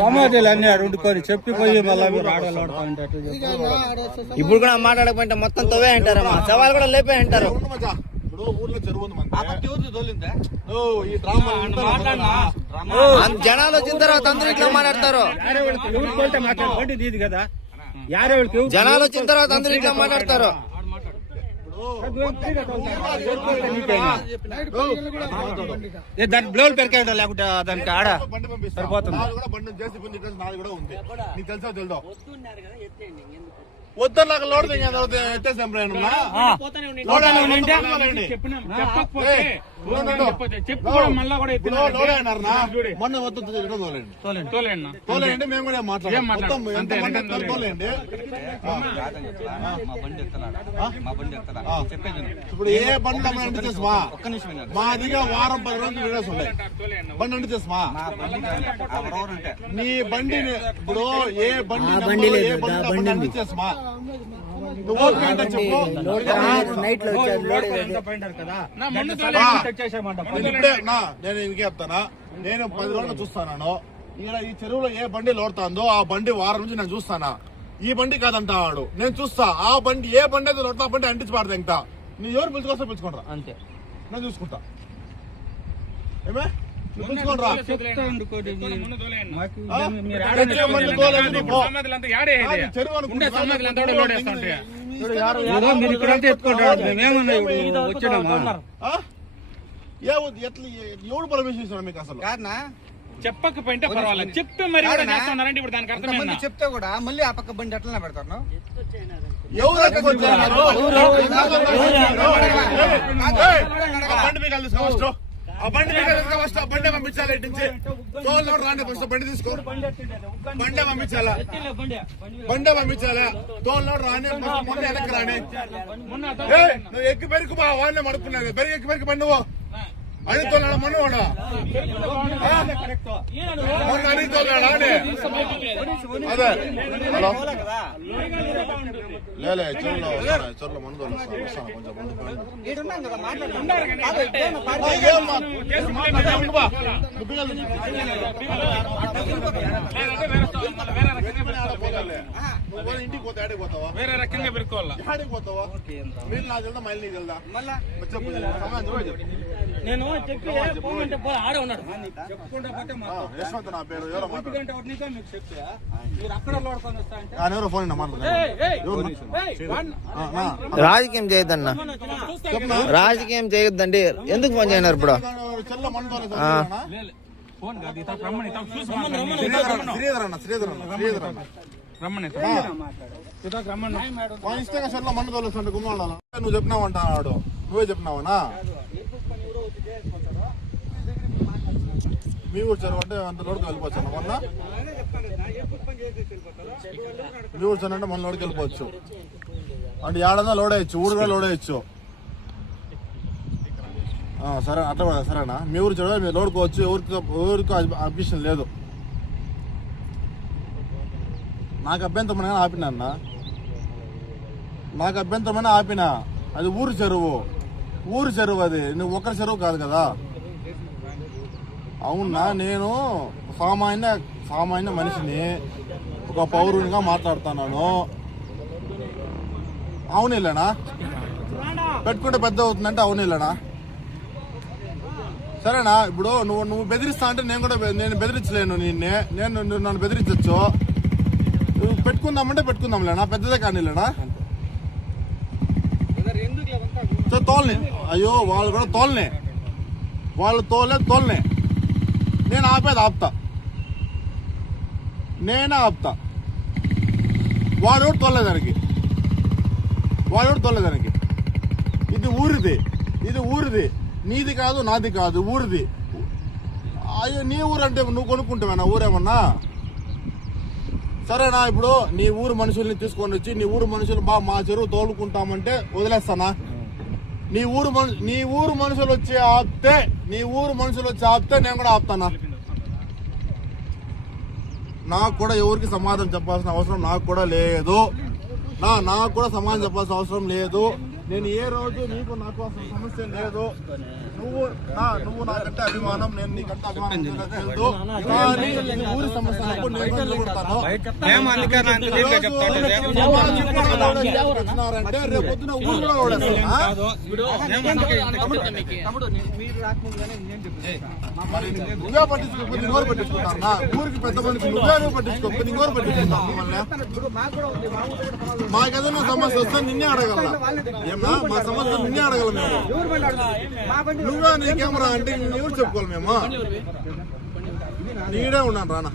సమాధాలు అన్నీ అడుగుకొని చెప్పిపోయి ఇప్పుడు కూడా మాట్లాడకపోతే మొత్తం తవ్వే అంటారమ్మా, సవాలు కూడా లేపే అంటారు. జనాలు వచ్చిన తర్వాత అందరూ ఇట్లా మాట్లాడతారు. జనాలు వచ్చిన తర్వాత అందరూ ఇట్లా మాట్లాడతారు. దాని బ్లౌజ్ పెరికాయంట, లేకుంటే దానికి ఆడ సరిపోతుంది. వద్దలాగా లోడ్ మొన్న తోలేండి, మేము కూడా మాట్లాడండి. ఇప్పుడు ఏ బండి అంటే చేసమా, మా దిగా వారం 10 రోజులు వీడియోస్ ఉన్నాయి. బండి అంటే చేసమా, నీ బండిని ఇప్పుడు ఏ బండి అంటే చేసమా, నేను ఇంకే చెప్తానా, నేను 10 రోజులు చూస్తాను. ఇక్కడ ఈ చెరువులో ఏ బండి లోడుతుందో ఆ బండి వారం నుంచి నేను చూస్తానా. ఈ బండి కాదంటా వాడు, నేను చూస్తా ఆ బండి ఏ బండి అయితే లోడుతా ఆ బండి అంటించి పాడతా. ఇంకా నీ ఎవరు పిలుచుకొస్తా పిలుచుకుంటా, అంతే నేను చూసుకుంటా. ఏమే పిలుచుకోండి, ఎవడు పర్మిషన్ ఇస్తున్నా మీకు అసలు? చెప్పకపోయింటే పర్వాలేదు, చెప్తే మరి ఇప్పుడు దానికి అర్థం చెప్తే కూడా మళ్ళీ ఆ పక్క బండి ఎట్లా పెడతారు? బండి పంపించాలి, రాండి ఫస్ట్ బండి తీసుకో, బండి పంపించాలా, తోలు రాని మొన్న వెనక్కి రాని. నువ్వు ఎక్కి పెరుకు బా, వాళ్ళే మడుకున్నాను పెరుగు ఎక్కి పెరుకు బండి అని తోలాడా మొన్న వాడా మొన్న అని తోలాడా అని. అదే హలో లేలే చెరువులో మందు వస్తాను కొంచెం ముందు ఇంటికి పోతే ఆడికి పోతావా, వేరే రకంగా పెరుకోవాలా, ఆడికి పోతావా? మీరు నాకు తెలుదా, మళ్ళీ నీకు తెలుదా? చెప్పు నేను చెప్పి ఆడ ఉన్నాడు యశ్వంత్ నా పేరు. ఎవరో ఎవరో ఫోన్ రాజకీయం చేయొద్దన్నా, రాజకీయం చేయొద్దండి. ఎందుకు ఫోన్ చేయన్నారు ఇప్పుడు? ఇన్స్టాగ్రామ్ మన్ను తోలుస్తుంటే గుమ్మాడు నువ్వు చెప్పినావంటాడు, నువ్వే చెప్పినావనా? మీ ఊరు చెరువు అంటే అంత లోడుకు వెళ్ళిపోవచ్చు మొన్న, మీ ఊరు చెరువు అంటే మన లోడుకి వెళ్ళిపోవచ్చు అంటే ఏడన్నా లోడ్ అయ్యచ్చు, ఊరు కూడా లోడ్ అయ్యచ్చు. సరే అట్లా కూడా సరేనా? మీ ఊరు చెరువు మీరు లోడుకోవచ్చు, ఊరికి అబ్జెక్షన్ లేదు. నాకు అభ్యంతరమైన ఆపినా అన్న, నాకు అభ్యంతరమైన ఆపినా. అది ఊరు చెరువు, అది నువ్వు ఒక్కరి చెరువు కాదు కదా. అవునా, నేను సామాన్య మనిషిని, ఒక పౌరునిగా మాట్లాడుతున్నాను. అవును ఇల్లేనా? పెట్టుకుంటే పెద్ద అవుతుందంటే అవును ఇల్లేనా? సరేనా? ఇప్పుడు నువ్వు బెదిరిస్తా అంటే నేను బెదిరించలేను నిన్నే, నువ్వు నన్ను బెదిరించచ్చు. నువ్వు పెట్టుకుందామంటే పెట్టుకుందాంలేనా, పెద్దదే కానీలేనా? తోలనే, అయ్యో వాళ్ళు కూడా తోలనే, వాళ్ళు తోలనే. నేను ఆపేది ఆపుతా, నేనే ఆపుతా. వాడు తోలేదానికి, ఇది ఊరిది, నీది కాదు నాది కాదు, ఊరిది. అయ్యో నీ ఊరు అంటే నువ్వు కొనుక్కుంటావేనా ఊరేమన్నా? సరేనా? ఇప్పుడు నీ ఊరు మనుషుల్ని తీసుకొని వచ్చి నీ ఊరు మనుషులు మా చెరువు తోలుకుంటామంటే వదిలేస్తానా? నీ ఊరు మనుషులు వచ్చి ఆపితే నేను కూడా ఆపుతానా? నాకు కూడా ఎవరికి సమాధానం చెప్పాల్సిన అవసరం నాకు కూడా లేదు. నాకు కూడా సమాధానం చెప్పాల్సిన అవసరం లేదు. నేను ఏ రోజు నీకు నాకు అసలు సమస్య లేదు. నువ్వు నాకంటే అభిమానం, నేను నీకంటే అభిమానం లేదు. కానీ ఈ ఊరి సమస్య అప్పుడు నేను నిలబడతాను. వచ్చినారంటే రేపు పొద్దున ఊరు కూడా ఓడేస్తాను. నువ్వే పట్టించుకోకపోతే ఇంకోరు పట్టించుకుంటారు. నా ఊరికి పెద్ద మనిషి నువ్వే పట్టించుకోకపోతే ఇంకోరు పట్టించుకుంటారు. మాకేదైనా సమస్య వస్తే నిన్నే అడగల. ఏమన్నా మా సమస్య నిన్నే అడగల మేము. నువ్వే నీ కెమెరా అంటే ఎవరు చెప్పుకోవాలి మేము? నీడే ఉన్నాను రానా.